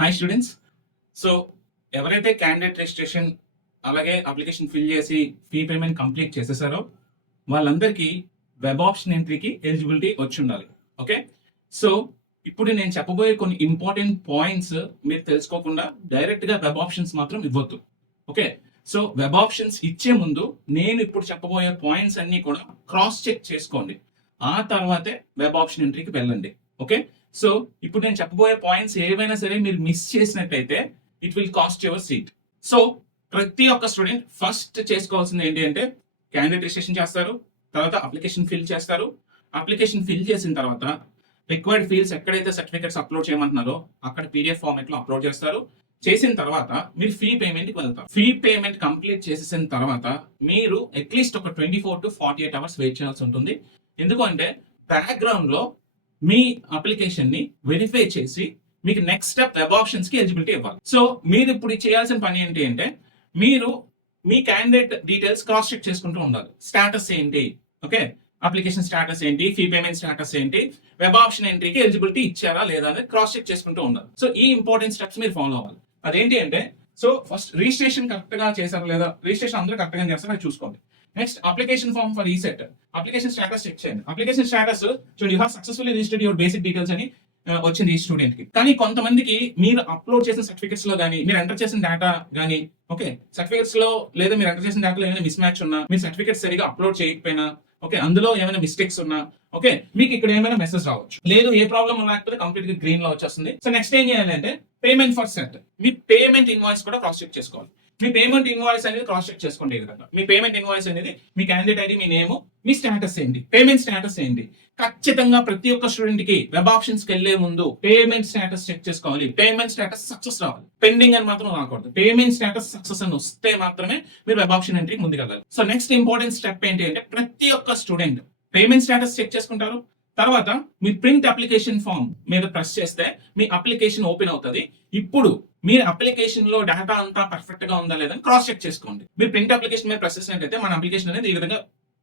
Hi students. So ఎవరైతే candidate registration అలాగే application fill చేసి ఫీ పేమెంట్ కంప్లీట్ చేసేసారో వాళ్ళందరికీ వెబ్ ఆప్షన్ ఎంట్రీకి ఎలిజిబిలిటీ వచ్చి ఉండాలి. ఓకే, సో ఇప్పుడు నేను చెప్పబోయే కొన్ని ఇంపార్టెంట్ పాయింట్స్ మీరు తెలుసుకోకుండా డైరెక్ట్ గా వెబ్ ఆప్షన్స్ మాత్రం ఇవ్వద్దు. ఓకే, సో వెబ్ ఆప్షన్స్ ఇచ్చే ముందు నేను ఇప్పుడు చెప్పబోయే పాయింట్స్ అన్ని కూడా క్రాస్ చెక్ చేసుకోండి. ఆ తర్వాతే వెబ్ ఆప్షన్ ఎంట్రీకి వెళ్ళండి. ఓకే, సో ఇప్పుడు నేను చెప్పబోయే పాయింట్స్ ఏవైనా సరే మీరు మిస్ చేసినట్టయితే it will cost your seat. So ప్రతి ఒక్క స్టూడెంట్ ఫస్ట్ చేసుకోవాల్సింది ఏంటి అంటే క్యాండిడేట్ రిజిస్ట్రేషన్ చేస్తారు, తర్వాత అప్లికేషన్ ఫిల్ చేస్తారు. అప్లికేషన్ ఫిల్ చేసిన తర్వాత రిక్వైర్డ్ ఫీల్డ్స్ ఎక్కడైతే సర్టిఫికెట్స్ అప్లోడ్ చేయమంటున్నారో అక్కడ పీడిఎఫ్ ఫార్మాట్ లో అప్లోడ్ చేస్తారు. చేసిన తర్వాత మీరు ఫీ పేమెంట్ కి వెళ్తారు. ఫీ పేమెంట్ కంప్లీట్ చేసేసిన తర్వాత మీరు అట్లీస్ట్ ఒక 24 to 48 అవర్స్ వెయిట్ చేయాల్సి ఉంటుంది. ఎందుకంటే బ్యాక్గ్రౌండ్ లో మీ అప్లికేషన్ ని వెరిఫై చేసి మీకు నెక్స్ట్ స్టెప్ వెబ్ ఆప్షన్స్ కి ఎలిజిబిలిటీ ఇవ్వాలి. సో మీరు ఇప్పుడు చేయాల్సిన పని ఏంటి అంటే మీరు మీ క్యాండిడేట్ డీటెయిల్స్ క్రాస్ చెక్ చేసుకుంటూ ఉండాలి. స్టేటస్ ఏంటి, ఓకే, అప్లికేషన్ స్టేటస్ ఏంటి, ఫీ పేమెంట్ స్టేటస్ ఏంటి, వెబ్ ఆప్షన్ ఎంట్రీకి ఎలిజిబిలిటీ ఇచ్చారా లేదా అనేది క్రాస్ చెక్ చేసుకుంటూ ఉండాలి. సో ఈ ఇంపార్టెంట్ స్టెప్స్ మీరు ఫాలో అవ్వాలి. అదేంటి అంటే సో ఫస్ట్ రిజిస్ట్రేషన్ కరెక్ట్ గా చేశారా లేదా, రిజిస్ట్రేషన్ అందరూ కరెక్ట్ గా చేస్తారా చూసుకోండి. Next application form for reset, application status check చేయండి. అప్లికేషన్ స్టేటస్ చూడండి, you have successfully registered your basic details అని వచ్చింది ఈ స్టూడెంట్ కి. కానీ కొంతమందికి మీరు అప్లోడ్ చేసిన సర్టిఫికెట్స్ లో కానీ మీరు ఎంటర్ చేసిన డేటా కానీ ఓకే సర్టిఫికెట్స్ లో లేదా మీరు ఎంటర్ చేసిన డేటాలో ఏమైనా మిస్ మ్యాచ్ ఉన్నా, మీ సర్టిఫికెట్స్ సరిగా అప్లోడ్ చేయకపోయినా, ఓకే అందులో ఏమైనా మిస్టేక్స్ ఉన్నా ఓకే మీకు ఇక్కడ ఏమైనా మెసేజ్ రావచ్చు. లేదు ఏ ప్రాబ్లం లేకపోతే కంప్లీట్ గా గ్రీన్ లో వచ్చేస్తుంది. సో నెక్స్ట్ ఏం చేయాలి అంటే payment for set, me payment invoice కూడా క్రాస్ చెక్ చేసుకోవాలి. మీ పేమెంట్ ఇన్వాయిస్ అనేది క్రాస్ చెక్ చేసుకోండి. ఈ విధంగా మీ పేమెంట్ ఇన్వాయిస్ అనేది మీ క్యాండిడేట్ ఐడి, మీ నేమ్, మీ స్టేటస్ ఏంటి, పేమెంట్ స్టేటస్ ఏంటి. ఖచ్చితంగా ప్రతి ఒక్క స్టూడెంట్ కి వెబ్ ఆప్షన్స్ కి వెళ్లే ముందు పేమెంట్ స్టేటస్ చెక్ చేసుకోవాలి. పేమెంట్ స్టేటస్ సక్సెస్ రావాలి, పెండింగ్ అని మాత్రం రాకూడదు. పేమెంట్ స్టేటస్ సక్సెస్ అని వస్తే మాత్రమే మీరు వెబ్ ఆప్షన్ ఎంట్రీకి ముందుకు వెళ్ళాలి. సో నెక్స్ట్ ఇంపార్టెంట్ స్టెప్ ఏంటి అంటే ప్రతి ఒక్క స్టూడెంట్ పేమెంట్ స్టేటస్ చెక్ చేసుకుంటారు. తర్వాత మీ ప్రింట్ అప్లికేషన్ ఫామ్ మీద ప్రెస్ చేస్తే మీ అప్లికేషన్ ఓపెన్ అవుతుంది. ఇప్పుడు మీరు అప్లికేషన్ లో డేటా అంతా పర్ఫెక్ట్ గా ఉందా లేదా క్రాస్ చెక్ చేసుకోండి. మీరు ప్రింట్ అప్లికేషన్ మీద ప్రెస్ చేసినట్టయితే మన అప్లికేషన్ అనేది ఈ విధంగా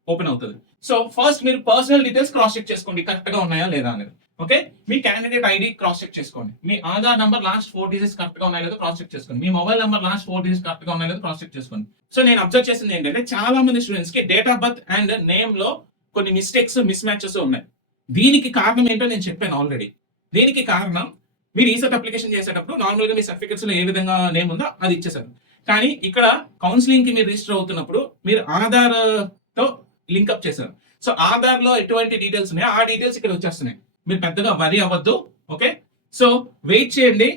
ఓపెన్ అవుతుంది. సో ఫస్ట్ మీరు పర్సనల్ డీటెయిల్స్ క్రాస్ చెక్ చేసుకోండి, కరెక్ట్ గా ఉన్నాయా లేదా అనేది. ఓకే, మీ క్యాండిడేట్ ఐడి క్రాస్ చెక్ చేసుకోండి. మీ Aadhaar number last 4 digits correct గా ఉన్నాయో లేదో క్రాస్ చెక్ చేసుకోండి. మీ mobile number last 4 digits correct గా ఉన్నాయో లేదో క్రాస్ చెక్ చేసుకోండి. సో నేను అబ్జర్వ్ చేసింది ఏంటంటే చాలా మంది స్టూడెంట్స్ కి date of birth and name లో కొన్ని మిస్టేక్స్, మిస్ మ్యాచెస్ ఉన్నాయి. దీనికి కారణం ఏంటో నేను చెప్పాను ఆల్రెడీ. దీనికి కారణం మీరు ఈసెట్ అప్లికేషన్ చేసేటప్పుడు నార్మల్ గా మీ సర్టిఫికెట్స్ లో ఏ విధంగా నేమ్ ఉందో అది ఇచ్చేసారు. కానీ ఇక్కడ కౌన్సిలింగ్ కి మీరు రిజిస్టర్ అవుతున్నప్పుడు మీరు ఆధార్ తో లింక్అప్ చేశారు. సో ఆధార్ లో ఎటువంటి డీటెయిల్స్ ఉన్నాయో ఆ డీటెయిల్స్ ఇక్కడ వచ్చేస్తున్నాయి. మీరు పెద్దగా వరి అవ్వద్దు. ఓకే, సో వెయిట్ చేయండి.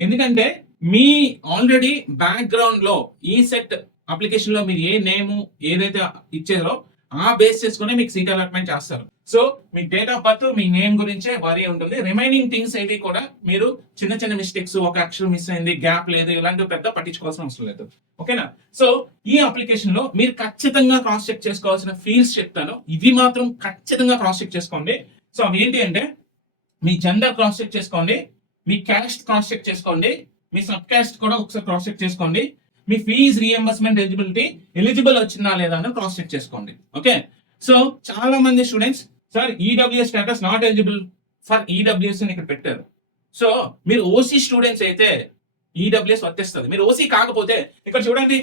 ఎందుకంటే మీ ఆల్రెడీ బ్యాక్గ్రౌండ్ లో ఈసెట్ అప్లికేషన్ లో మీరు ఏ నేమ్ ఏదైతే ఇచ్చారో ఆ బేస్ చేసుకుని మీకు సీట్ అలాట్మెంట్ చేస్తారు. So me date of birth, me name గురించే వరీ ఉంటుంది. రిమైనింగ్ థింగ్స్ ఏవి కూడా మీరు చిన్న చిన్న మిస్టేక్స్, ఒక అక్షరం మిస్ అయింది, గ్యాప్ లేదు, ఇలాంటివి పెద్ద పట్టించుకోవాల్సిన అవసరం లేదు. ఓకేనా? సో ఈ అప్లికేషన్ లో మీరు ఖచ్చితంగా క్రాస్ చెక్ చేసుకోవాల్సిన ఫీల్డ్స్ చెప్తాను. ఇవి మాత్రం ఖచ్చితంగా క్రాస్ చెక్ చేసుకోండి. సో అవి ఏంటి అంటే మీ జెండర్ క్రాస్ చెక్ చేసుకోండి, మీ క్యాస్ట్ క్రాస్ చెక్ చేసుకోండి, మీ సబ్ క్యాస్ట్ కూడా ఒకసారి క్రాస్ చెక్ చేసుకోండి, మీ ఫీజ్ రీఎంబర్స్మెంట్ ఎలిజిబుల్ వచ్చిందా లేదా అని క్రాస్ చెక్ చేసుకోండి. ఓకే, సో చాలా మంది students sir EWS status not eligible for EWS అని ఇక్కడ పెట్టారు. సో మీరు ఓసీ స్టూడెంట్స్ అయితే ఈడబ్ల్యూఎస్ వర్తిస్తుంది. మీరు ఓసీ కాకపోతే ఇక్కడ చూడండి,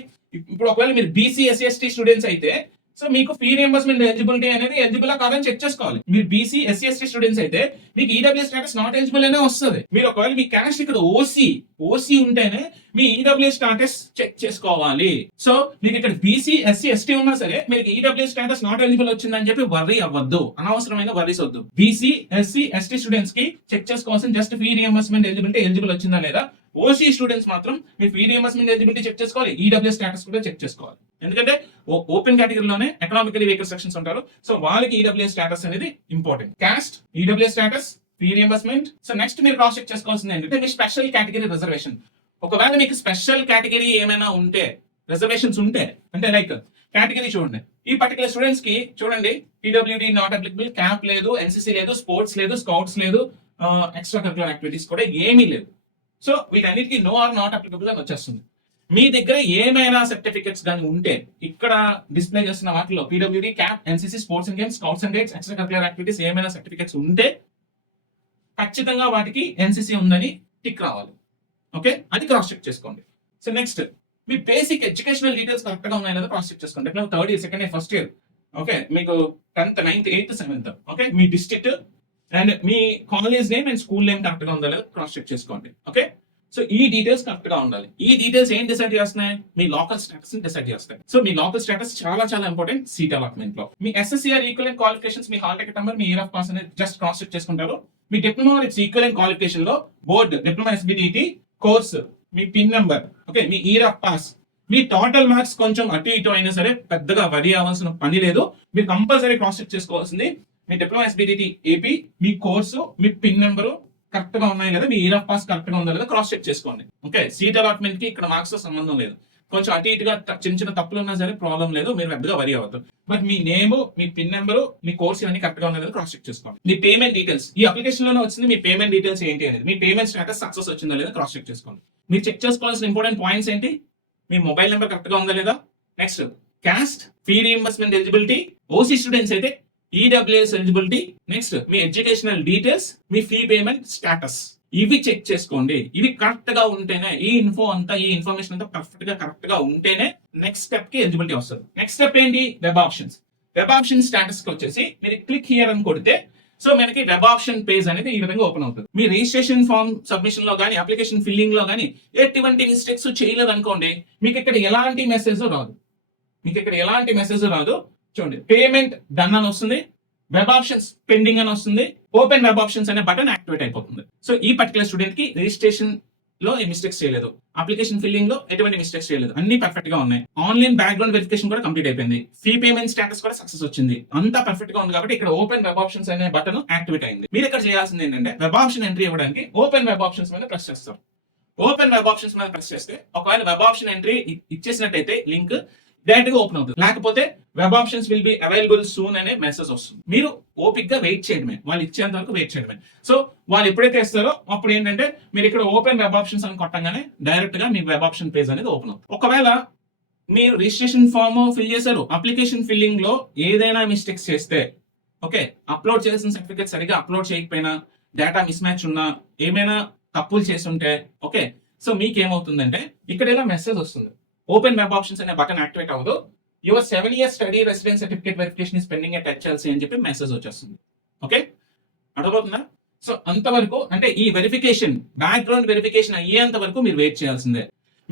ఇప్పుడు ఒకవేళ మీరు బీసీ ఎస్సీ ఎస్టీ స్టూడెంట్స్ అయితే సో మీకు ఫీ రియంబర్స్మెంట్ ఎలిజిబిలిటీ అనేది ఎలిజిబుల్ కాదని చెక్ చేసుకోవాలి. మీరు బీసీ ఎస్సీ ఎస్టీ స్టూడెంట్స్ అయితే మీకు ఈడబ్ల్యూఎస్ స్టేటస్ నాట్ ఎలిజిబుల్ అనే వస్తుంది. మీరు ఒకవేళ మీ క్యాస్ట్ ఇక్కడ ఓసీ ఉంటేనే మీ ఈడబ్ల్యూఎస్ స్టేటస్ చెక్ చేసుకోవాలి. సో మీకు ఇక్కడ బీసీ ఎస్సీ ఎస్టీ ఉన్నా సరే మీకు ఈడబ్ల్యూఎస్ స్టేటస్ నాట్ ఎలిజిబుల్ వచ్చిందని చెప్పి వర్రీ అవ్వద్దు, అనవసరమైన వర్రీస్ వద్దు. బీసీ ఎస్సీ ఎస్టీ స్టూడెంట్స్ కి చెక్ చేసుకోవాల్సిన జస్ట్ ఫీ రియంబర్స్మెంట్ ఎలిజిబుల్ వచ్చిందా లేదా. ఓసీ స్టూడెంట్స్ మాత్రం మీ ఫీ రియంబర్స్మెంట్ ఎలిజిబిలిటీ చెక్ చేసుకోవాలి, ఈడబ్ల్యూఎస్ స్టేటస్ కూడా చెక్ చేసుకోవాలి. ఎందుకంటే ఓపెన్ కేటగిరీలోనే ఎకనామికలీ వీకర్ సెక్షన్స్ ఉంటారు. సో వాళ్ళకి ఈడబ్ల్యూఎస్ స్టేటస్ అనేది important. Caste, EWS status, fee reimbursement. So next మీరు క్రాస్ చెక్ చేసుకోవాల్సింది ఏంటంటే మీ స్పెషల్ కేటగిరీ రిజర్వేషన్. ఒకవేళ మీకు స్పెషల్ కేటగిరీ ఏమైనా ఉంటే, రిజర్వేషన్స్ ఉంటే, అంటే లైక్ కేటగిరీ చూడండి, ఈ పర్టికులర్ స్టూడెంట్స్ కి చూడండి పీడబ్ల్యూడీ నాట్ అప్లికబుల్, క్యాంప్ లేదు, ఎన్సీసీ లేదు, స్పోర్ట్స్ లేదు, స్కౌట్స్ లేదు, ఎక్స్ట్రా కరికులర్ యాక్టివిటీస్ కూడా ఏమీ లేదు. సో వీటన్నిటికీ నో ఆర్ నాట్ అప్లికబుల్ అని వచ్చేస్తుంది. మీ దగ్గర ఏమైనా సర్టిఫికెట్స్ కానీ ఉంటే ఇక్కడ డిస్ప్లే చేస్తున్న వాటిలో PWD, camp, NCC, sports and games, scouts and guides, extra curricular activities ఏమైనా సర్టిఫికెట్స్ ఉంటే ఖచ్చితంగా వాటికి ఎన్సీసీ ఉందని టిక్ రావాలి. ఓకే, అది క్రాస్ చెక్ చేసుకోండి. సో నెక్స్ట్ మీ బేసిక్ ఎడ్యుకేషనల్ డీటెయిల్స్ కరెక్ట్ గా ఉన్నాయో లేదో క్రాస్ చెక్ చేసుకోండి. ఇప్పుడు third year, second year, first year, okay, మీకు 10th, 9th, 8th, 7th, okay, me district and me college name and school name correct గా ఉందో లేదో క్రాస్ చెక్ చేసుకోండి. ఓకే, సో ఈ డీటెయిల్స్ కరెక్ట్ గా ఉండాలి. ఈ డీటెయిల్స్ ఏం డిసైడ్ చేస్తున్నాయి? మీ లోకల్ స్టేటస్ ని డిసైడ్ చేస్తాయి. సో మీ లోకల్ స్టేటస్ చాలా చాలా ఇంపార్టెంట్ సీట్ అలాట్మెంట్ లో. మీ ఎస్ఎస్సిఆర్ ఈక్వలెంట్ క్వాలిఫికేషన్స్, మీ హాల్ టికెట్ నెంబర్, మీ ఇయర్ ఆఫ్ పాస్ అనేది జస్ట్ క్రాస్ చెక్ చేసుకుంటారు. మీ డిప్లొమా ఈక్వలెంట్ క్వాలిఫికేషన్ లో బోర్డ్ డిప్లొమా ఎస్బిటిటి కోర్స్, మీ పిన్ నెంబర్, ఓకే, మీ ఇయర్ ఆఫ్ పాస్, మీ టోటల్ మార్క్స్ కొంచెం అటు ఇటు అయినా సరే పెద్దగా వరి అవ్వాల్సిన పని లేదు. మీరు కంపల్సరీ క్రాస్ చెక్ చేసుకోవాల్సింది మీ డిప్లొమా ఎస్బిటిటి ఏపీ, మీ కోర్సు, మీ పిన్ నెంబరు కరెక్ట్ గా ఉన్నాయి కదా, మీ ఇయర్ ఆఫ్ పాస్ కరెక్ట్ గా ఉందా లేదా క్రాస్ చెక్ చేసుకోండి. ఓకే, సీట్ అలాట్మెంట్ కి ఇక్కడ మార్క్స్ తో సంబంధం లేదు. కొంచెం అటు ఇటుగా చిన్న చిన్న తప్పులు ఉన్నా సరే ప్రాబ్లం లేదు, మీరు పెద్దగా వరి అవ్వద్దు. But me name, me pin number, me course ఇవన్నీ కరెక్ట్ గా ఉన్నాయి లేదా క్రాస్ చెక్ చేసుకోండి. మీ పేమెంట్ డీటెయిల్స్ ఈ అప్లికేషన్ లోనే వచ్చింది. మీ పేమెంట్ డీటెయిల్స్ ఏంటి అనేది, మీ పేమెంట్ స్టేటస్ సక్సెస్ వచ్చిందా లేదా క్రాస్ చెక్ చేసుకోండి. మీరు చెక్ చేసుకోవాల్సిన ఇంపార్టెంట్ పాయింట్స్ ఏంటి? మీ మొబైల్ నెంబర్ కరెక్ట్ గా ఉందా లేదా, next caste, fee reimbursement eligibility, OC students అయితే ఈడబ్ల్యూఎస్ ఎలిజిబిలిటీ, నెక్స్ట్ మీ ఎడ్యుకేషనల్ డీటెయిల్స్, మీ ఫీ పేమెంట్ స్టేటస్, ఇవి చెక్ చేసుకోండి. ఇవి కరెక్ట్ గా ఉంటేనే ఈ ఇన్ఫర్మేషన్ అంతా కరెక్ట్ గా ఉంటేనే నెక్స్ట్ స్టెప్ కి ఎలిజిబిలిటీ వస్తుంది. నెక్స్ట్ స్టెప్ ఏంటి? Web options. Web option status కి వచ్చేసి మీరు క్లిక్ హియర్ అని కొడితే సో మనకి వెబ్ ఆప్షన్ పేజ్ అనేది ఈ విధంగా ఓపెన్ అవుతుంది. మీ రిజిస్ట్రేషన్ ఫామ్ సబ్మిషన్ లో కానీ అప్లికేషన్ ఫిల్లింగ్ లో కానీ ఎటువంటి మిస్టేక్స్ చేయలేదు అనుకోండి, మీకు ఇక్కడ ఎలాంటి మెసేజ్ రాదు. చూడండి, పేమెంట్ డన్ అని వస్తుంది, వెబ్ ఆప్షన్స్ పెండింగ్ అని వస్తుంది, ఓపెన్ వెబ్ ఆప్షన్స్ అనే బటన్ యాక్టివేట్ అయిపోతుంది. సో ఈ పర్టికులర్ స్టూడెంట్ కి రిజిస్ట్రేషన్ లో ఏ మిస్టేక్స్ చేయలేదు, అప్లికేషన్ ఫిల్లింగ్ లో ఎటువంటి మిస్టేక్స్ చేయలేదు, అన్ని పర్ఫెక్ట్ గా ఉన్నాయి. ఆన్లైన్ బ్యాక్గ్రౌండ్ వెరిఫికేషన్ కూడా కంప్లీట్ అయిపోయింది, ఫీ పేమెంట్ స్టేటస్ కూడా సక్సెస్ వచ్చింది, అంతా పర్ఫెక్ట్ గా ఉంది. కాబట్టి ఇక్కడ ఓపెన్ వెబ్ ఆప్షన్స్ అనే బటన్ యాక్టివేట్ అయింది. మీరు ఇక్కడ చేయాల్సింది ఏంటంటే వెబ్ ఆప్షన్ ఎంట్రీ ఇవ్వడానికి ఓపెన్ వెబ్ ఆప్షన్స్ మీద ప్రెస్ చేస్తారు. ఓపెన్ వెబ్ ఆప్షన్స్ మీద ప్రెస్ చేస్తే ఒకవేళ వెబ్ ఆప్షన్ ఎంట్రీ ఇచ్చేసినట్టయితే లింక్ డైరెక్ట్ గా ఓపెన్ అవుతుంది, లేకపోతే web options will be available soon అనే మెసేజ్ వస్తుంది. మీరు ఓపిక్ గా వెయిట్ చేయడమే, వాళ్ళు ఇచ్చేంత వరకు వెయిట్ చేయడమే. సో వాళ్ళు ఎప్పుడైతే ఇస్తారో అప్పుడు ఏంటంటే మీరు ఇక్కడ ఓపెన్ వెబ్ ఆప్షన్స్ అని కొట్టంగానే డైరెక్ట్ గా మీ వెబ్ ఆప్షన్ పేజ్ అనేది ఓపెన్ అవుతుంది. ఒకవేళ మీరు రిజిస్ట్రేషన్ ఫామ్ ఫిల్ చేశారు, అప్లికేషన్ ఫిల్లింగ్ లో ఏదైనా మిస్టేక్స్ చేస్తే, ఓకే, అప్లోడ్ చేసిన సర్టిఫికేట్ సరిగా అప్లోడ్ చేయకపోయినా, డేటా మిస్ మ్యాచ్ ఉన్నా, ఏమైనా తప్పులు చేస్తుంటే, ఓకే, సో మీకు ఏమవుతుందంటే ఇక్కడ ఇలా మెసేజ్ వస్తుంది, ఓపెన్ వెబ్ ఆప్షన్స్ అనే బటన్ యాక్టివేట్ అవ్వదు, your 7 years study residence certificate verification is pending at HLC అని చెప్పి మెసేజ్ వచ్చేస్తుంది. ఓకే, అర్థమవుతుందా? సో అంతవరకు అంటే ఈ వెరిఫికేషన్, బ్యాక్గ్రౌండ్ వెరిఫికేషన్ అయ్యేంత వరకు మీరు వెయిట్ చేయాల్సిందే.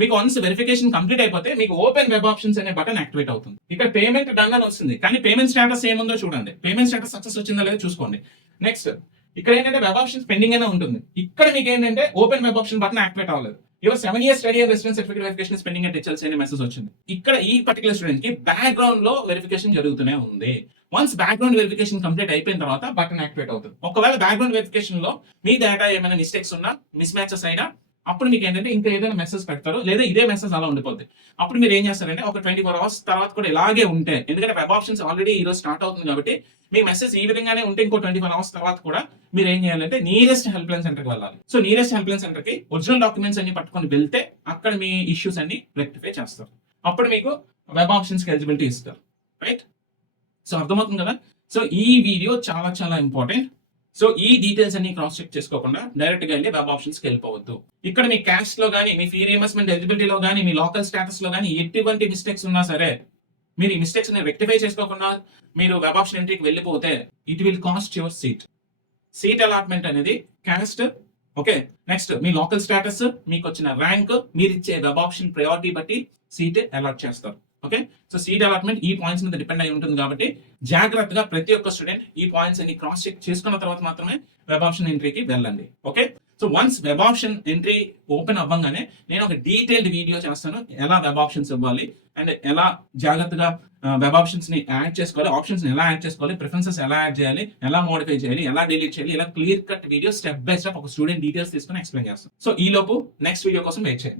మీకు వన్స్ వెరిఫికేషన్ కంప్లీట్ అయిపోతే మీకు ఓపెన్ వెబ్ ఆప్షన్స్ అనే బటన్ యాక్టివేట్ అవుతుంది. ఇక్కడ పేమెంట్ డన్ అని వస్తుంది, కానీ పేమెంట్ స్టేటస్ ఏముందో చూడండి, పేమెంట్ స్టేటస్ సక్సెస్ వచ్చిందా లేదో చూసుకోండి. నెక్స్ట్ ఇక్కడ ఏంటంటే వెబ్ ఆప్షన్స్ పెండింగ్ అనే ఉంటుంది. ఇక్కడ మీకు ఏంటంటే open web option button activate అవ్వలేదు, your 7 years study residence certificate verification is pending at HLC అనే మెసేజ్ వచ్చింది. ఇక్కడ ఈ పర్టికులర్ స్టూడెంట్ కి బ్యాక్గ్రౌండ్ లో వెరిఫికేషన్ జరుగుతూనే ఉంది. వన్స్ బ్యాక్గ్రౌండ్ వెరిఫికేషన్ కంప్లీట్ అయిపోయిన తర్వాత బటన్ యాక్టివేట్ అవుతుంది. ఒకవేళ బ్యాక్గ్రౌండ్ వెరిఫికేషన్ లో మీ డేటా ఏమైనా మిస్టేక్స్ ఉన్నా, మిస్ మ్యాచెస్ అయినా, అప్పుడు మీకు ఏంటంటే ఇంకా ఏదైనా మెసేజ్ పెడతారు, లేదా ఇదే మెసేజ్ అలా ఉండిపోద్ది. అప్పుడు మీరు ఏం చేస్తారంటే ఒక 24 hours తర్వాత కూడా ఇలాగే ఉంటే, ఎందుకంటే వెబ్ ఆప్షన్స్ ఆల్రెడీ ఈ రోజు స్టార్ట్ అవుతుంది కాబట్టి మీ మెసేజ్ ఈ విధంగానే ఉంటే ఇంకో 24 hours తర్వాత కూడా మీరు ఏం చేయాలంటే నియరెస్ట్ హెల్ప్ లైన్ సెంటర్కి వెళ్ళాలి. So nearest help line centre కి ఒరిజినల్ డాక్యుమెంట్స్ అన్ని పట్టుకొని వెళ్తే అక్కడ మీ ఇష్యూస్ అన్ని రెక్టిఫై చేస్తారు. అప్పుడు మీకు వెబ్ ఆప్షన్స్ కి ఎలిజిబిలిటీ ఇస్తారు. రైట్? సో అర్థమవుతుంది కదా? సో ఈ వీడియో చాలా చాలా ఇంపార్టెంట్. సో ఈ డీటెయిల్స్ అన్ని క్రాస్ చెక్ చేసుకోకుండా డైరెక్ట్ గా వెళ్ళి వెబ్ ఆప్షన్స్ కి వెళ్ళిపోవద్దు. ఇక్కడ మీ క్యాష్ లో కానీ, మీ ఫీ రీఇంబర్స్మెంట్ ఎలిజిబిలిటీలో కానీ, మీ లోకల్ స్టేటస్ లో కానీ ఎటువంటి మిస్టేక్స్ ఉన్నా సరే మీరు ఈ మిస్టేక్స్ ని రెక్టిఫై చేసుకోకుండా మీరు వెబ్ ఆప్షన్ ఎంట్రీకి వెళ్ళిపోతే it will cost your seat allotment అనేది క్యాస్ట్, ఓకే, నెక్స్ట్ మీ లోకల్ స్టేటస్, మీకు వచ్చిన ర్యాంక్, మీరు ఇచ్చే వెబ్ ఆప్షన్ ప్రయారిటీ బట్టి సీట్ అలాట్ చేస్తారు. ఓకే, సో సీట్ అలాట్మెంట్ ఈ పాయింట్స్ మీద డిపెండ్ అయి ఉంటుంది కాబట్టి జాగ్రత్తగా ప్రతి ఒక్క స్టూడెంట్ ఈ పాయింట్స్ అన్ని క్రాస్ చెక్ చేసుకున్న తర్వాత మాత్రమే వెబ్ ఆప్షన్ ఎంట్రీకి వెళ్ళండి. Okay, so once web option entry open అవ్వగానే నేను ఒక డీటెయిల్డ్ వీడియో చేస్తాను, ఎలా వెబ్ ఆప్షన్స్ ఇవ్వాలి అండ్ ఎలా జాగ్రత్తగా వెబ్ ఆప్షన్స్ ని యాడ్ చేసుకోవాలి, ఆప్షన్స్ ఎలా యాడ్ చేసుకోవాలి, ప్రిఫరెన్సెస్ ఎలా యాడ్ చేయాలి, ఎలా మోడిఫై చేయాలి, ఎలా డిలీట్ చేయాలి, ఇలా clear cut video step by step ఒక స్టూడెంట్ డీటెయిల్స్ తీసుకుని ఎక్స్ప్లెయిన్ చేస్తాను. సో ఈ లోపు నెక్స్ట్ వీడియో కోసం వెయిట్ చేయండి.